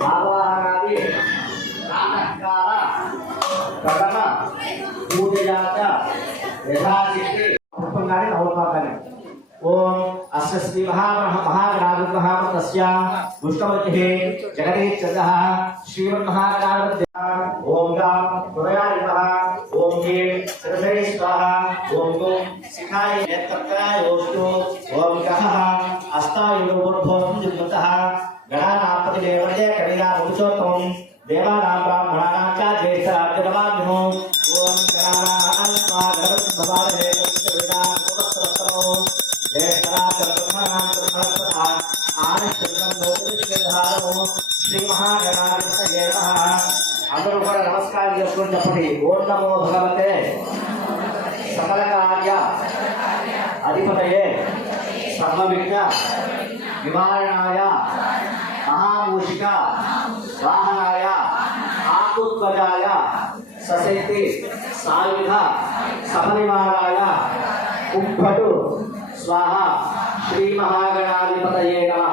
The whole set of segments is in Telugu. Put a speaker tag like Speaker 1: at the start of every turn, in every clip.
Speaker 1: ఆవాహనాది ప్రాతకాల ప్రథమ పూజయాత యథాశక్తి పుష్పంగానే నవోపాకాన్ని ఓం అస్య శ్రీ మహామహ మహాగణాధిపతస్య దుష్టవతిః జగదీశ్వరः శ్రీమన్మహాగణాధిపతి ఓం గాం హృదయాయ నమః ఓం గే శిరసే స్వాహ ఓం గోం శిఖాయ నేత్రకాయోస్తు ఓం గహః అస్తాయుర్భోం జుగ్మతః దేవానాం బ్రాహ్మణానాం చ జ్యేష్ఠాగ్రవాగ్నో ఓం గణానాం స్వా గణపతి భవారే వేదాం ఉపస్తవస్తమో శ్రీ మహాగణాధిపతయే నమః అందరూ కూడా నమస్కారం చేసుకుని చెప్పండి ఓం నమో భగవతే సకల కార్య అధిపతయే సర్వవిఘ్న నివారణాయ మహామూషిక వాహనాయ ఆకుధ్వజాయ సశక్తి సాయుధ సపరివారాయ కుంభటు స్వాహ శ్రీ మహాగణాధిపతయే నమ.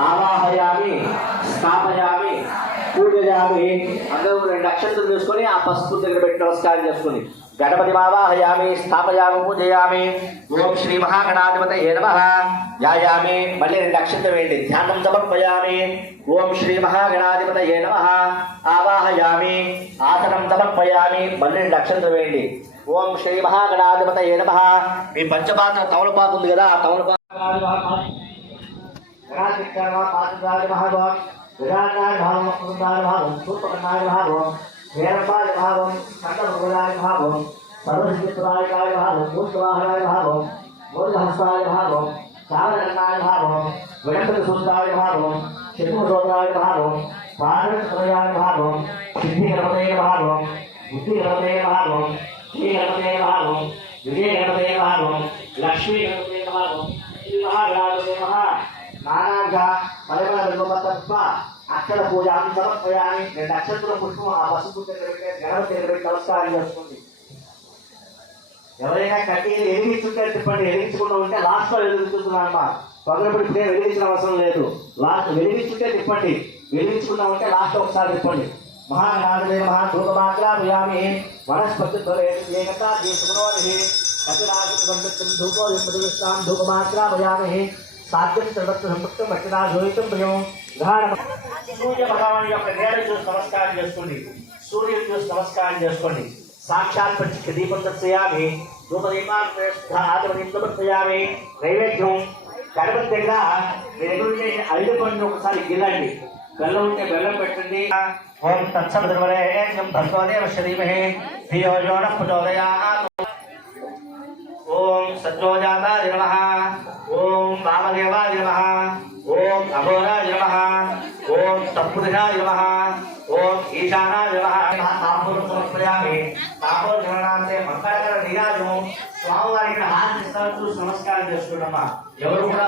Speaker 1: ఆవాహయామి స్థాపయామి పూజయామి అందరూ రెండు అక్షంతలు తీసుకొని ఆ పసుపు దగ్గర పెట్టి నమస్కారం చేసుకుని. గణపతి ఆవాహయామి స్థాపయామి పూజయామి. ఓం శ్రీ మహాగణాధిపతయే నమ. యాయామి. మళ్ళీ రెండు అక్షంతం ఏంటి ధ్యానం సమర్పయామి. ఓం శ్రీ మహాగణాధిపత ఏ నమ. ఆవాహయామి. ఆసనం సమర్పయామి. మళ్ళీ రెండు అక్షంతం ఏంటి ఓం శ్రీ మహాగణాధిపత ఏ నమ. మీ పంచపాత్ర తమలపాకు ఉంది కదా ఆ తమలపాకు గణాధికార విరాటాయ భావం వక్రందాయ భావం సూపకటాయ భావం వీరపాయ భావం కంఠమృగాయ భావం సర్వసిద్ధిప్రదాయకాయ భావం మూర్ఖవాహనాయ భావం మూర్ధహస్తాయ భావం సావరణాయ భావం విడంబక సూత్రాయ భావం శత్రుసోదరాయ భావం పార్వతయాయ భావం సిద్ధిగణపతయ భావం బుద్ధిగణపతయ భావం శ్రీగణపతయ భావం విజయగణపతయ భావం లక్ష్మీగణపతయ భావం శ్రీ మహారాజే మహా నానాగా పరిమళ రూపతత్వ అక్షర పూజాన్ని సమర్పయాన్ని రెండు నక్షత్ర పుష్పం ఆ పసుపు దగ్గర పెట్టి గణపతి దగ్గర పెట్టి నమస్కారం చేసుకుంది ఎవరైనా కట్టి వెలిగించుంటే చెప్పండి వెలిగించకుండా ఉంటే లాస్ట్లో లో వెలిగించుతున్నారమ్మా పగలప్పుడు ఇప్పుడే వెలిగించిన అవసరం లేదు లాస్ట్ వెలిగించుంటే తిప్పండి వెలిగించుకున్నా ఉంటే లాస్ట్ ఒకసారి తిప్పండి మహానాథే మహా మాత్రామి వనస్పతి ఏకతా దీసుకునోని కపిరాజు సంపత్తం ధూపో విమృతిస్తాం ధూపమాగ్రామయామి సాధ్యం సర్వత్వ సంపత్తం భక్తిరా జోయితం ప్రియం గ్రహణ సూర్య భగవాన్ యొక్క నీడ చూసి నమస్కారం చేసుకోండి సూర్యుడు చూసి నమస్కారం చేసుకోండి సాక్షాత్ పంచిక దీపం దర్శయామి ధూపదీపాన్ని సమర్పయామి నైవేద్యం గణపతి దగ్గర మీ దగ్గర ఉంటే ఐదు పండ్లు ఒకసారి గిల్లండి బెల్లం ఉంటే బెల్లం పెట్టండి ఓం తత్సవరే భర్గవదేవ శ్రీమహే ధియో యోన ప్రచోదయాత్ ఓం సత్యోజాతాయ నమః ఓం వామదేవాయ నమః ఓం అఘోరాయ నమః ఓం తత్పురుషాయ నమః ఓం ఈశానాయ నమః తాంబూలం సమర్పయామి తాంబూల జననాంతే మంగళకర నీరాజము స్వామివారికి హారతి ఇస్తారు చూసి నమస్కారం చేసుకుంటామా ఎవరు కూడా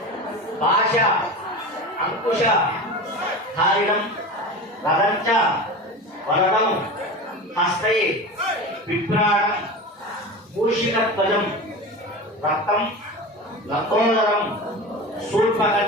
Speaker 1: భాష అంకుశ ధారిణం రథంచ వరదం హస్తై విభ్రాణం మూషికధ్వజం రక్తం లంబోదరం శూర్పకర